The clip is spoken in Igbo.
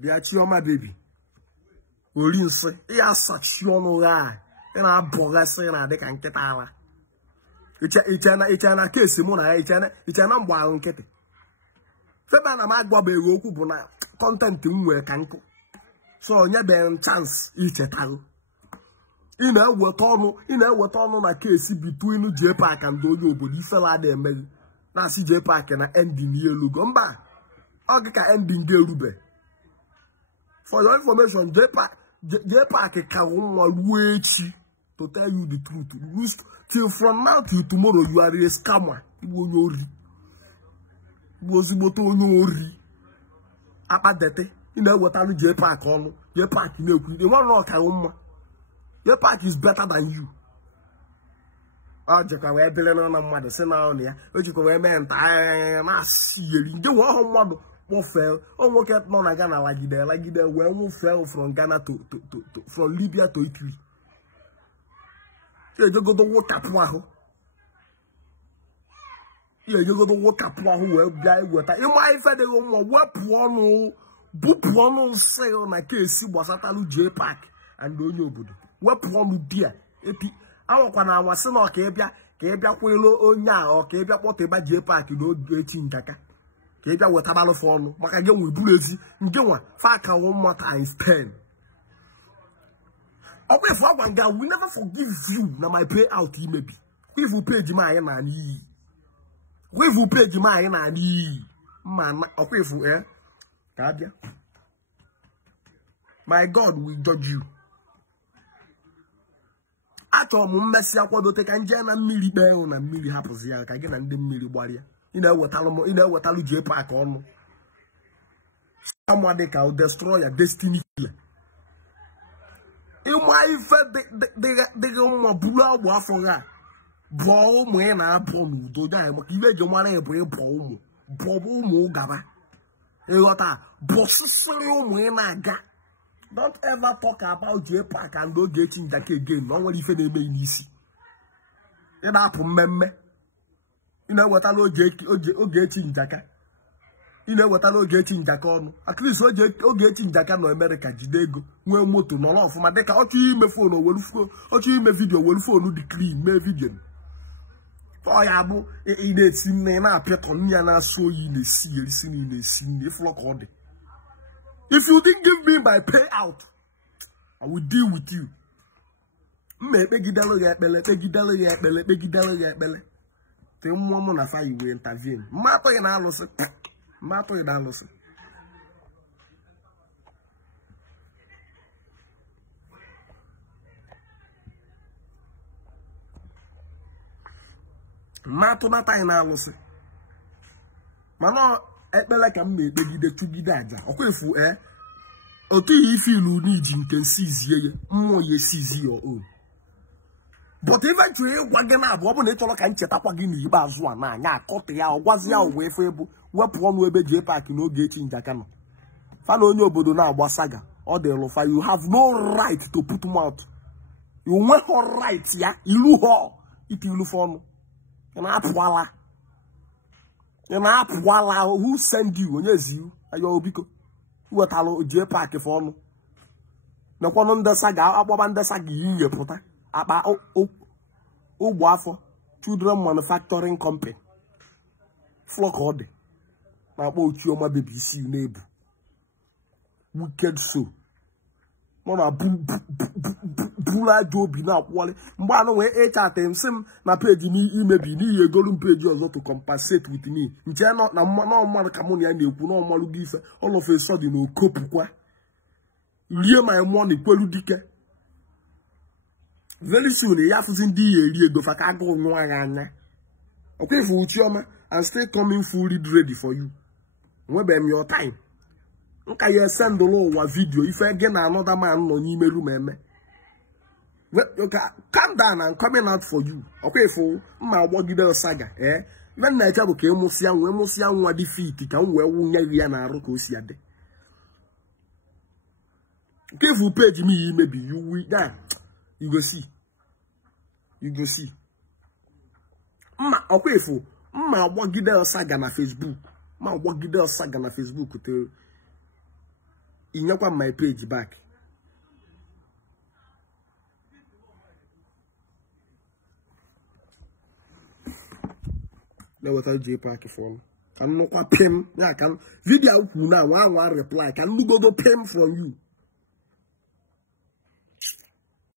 Bia Chioma baby. Olinse, ya sachionu ra. Ina borase na de kan ketala. Ichana case mo na ichana mgba nkete. Feba na magba be roku bu na content nwe kanko. So onye be chance ichetago. Ina eweta onu na case between J Park and Onye obodo ifela da emeli. Na si J Park na ending elugo mba. Oge ka ending erube. For your information, J Park can echi to tell you the truth. Till from now till tomorrow, you are a scammer. Apa dete, what I J Park on J Park in the one J Park is better than you. I just go ahead and mother send out there. But you go ahead and I see you. The one fell. Oh, look at non Ghana like there. Where we fell from Ghana to from Libya to Italy. You go to water poaho. You go to water poaho. Well, guy, water. You might find the room. What poano? Bupono say on a case was at J Park and Onye obodo. What poano dear? Epi. I was saying, okay, Kebia Quilo Onya or Kebia Poteba J Park. You don't get in Daka. Kebia what about phone? Makagan with bullets. You get one. Faka 1 more times 10. Okay, for one guy, we never forgive you. Now my payout, he may be. We will pay my money. We will pay my money. Man, okay, for Kabia. My God will judge you. Ato mmesi akwado te kan je na mmiri be na mmiri hapuzi ya ka gị na ndị mmiri gbaria ị na-ewetalu J Park ọnụ someone they can destroy your destiny killer ịma ife de mo bulu agbo afọ ga bo ụmụ ị na-abọ n'udo ya maka ibe je mara ebo ịbọ ụmụ gaba ịghọta bọsụsịrị ụmụ ị na-aga. Don't ever talk about J Park and go get in that again. No one if they may easy. You know, meme. You know what I know, get in Jaka. You know what I know, get in Jacon. At least get in Jaka no America, Jidego. Well, moto no love for my deck. Or you may phone or will you may video, will phone the clean, may video. For Yabo, it's in Nana, Petoniana, so in the sea, listening in the sea, the flock on it. If you didn't give me my payout, I will deal with you. Te mmomo na fa iwe intervene. Mato ina alose. Mato ina alose. Mato nata ina alose. Mano ekpele ka mma ekpegide tugide aja. Okwefu otu ife ilu ni ji nke nsizie ye. Mmụọ ye sizi your own. But eventually, wagena abo na itolo ka nchetakwa gị n'ikpeazụ a na anya akọtụ ya ọgwazi ya owe efe ebu wepụ ọnụ ebe J Park n'oge eti njaka no. Fa na onye obodo na-agba saga ọ dị lụfa, you have no right to put mouth. You nwe ho right ya ilu ho iti ilu fọnụ. Ị na-apụwala who send you onye ziu ayo obiko wetalo J Park fọnụ. Nekwanụ ndị saga agbaba ndị saga yiye pụta. Apa Ugwafo Children Manufacturing Company Flock Ode na Okongwu Chioma BBC nebu wicked so mona bula jobi na akwole mgbe anu we echat sim na page ni imebi ni egolu page ozo to compensate with me nche no na mmadụ ka mụ na ya na-ekwu na ọmalụ gị ife all of a sudden o kopukwa rie my money kwelu dike. Very soon, you have to see the go for cargo no anya. Okay, for Chioma, I'm still coming fully ready for you. When be your time. Okay, you send the low video. If I get another man no ni meru meme. Okay, calm down, I'm coming out for you. Okay, for my wagida saga. When na chabu ke emosia nwa defeat ka we wunya wi na aroko siade. Okay, for page me maybe you will die. You go see. You go see. Ma okwefu. Ma wagide saga na Facebook. Ma wagide saga na Facebook te. inyekwa my page back. Now what I J Park from? Can no pim? Yeah, can video now. One reply. Can we go to pim from you?